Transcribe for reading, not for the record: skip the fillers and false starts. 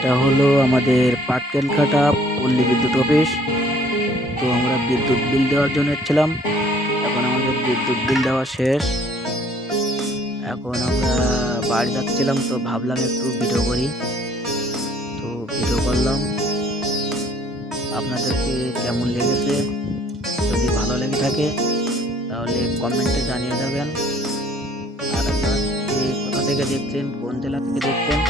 এটা হলো আমাদের পাটকেলঘাটা পল্লী বিদ্যুৎ অফিস। তো আমরা বিদ্যুৎ বিল দেওয়ার জন্য এসেছিলাম। এখন আমাদের বিদ্যুৎ বিল দেওয়া শেষ। এখন আমরা বাড়ি যাচ্ছিলাম, তো ভাবলাম একটু ভিডিও করি, তো ভিডিও করলাম। আপনাদেরকে কেমন লেগেছে? যদি ভালো লেগে থাকে তাহলে কমেন্টে জানিয়ে যাবেন। আর আপনারা কোথা থেকে দেখছেন, কোন জেলা থেকে দেখছেন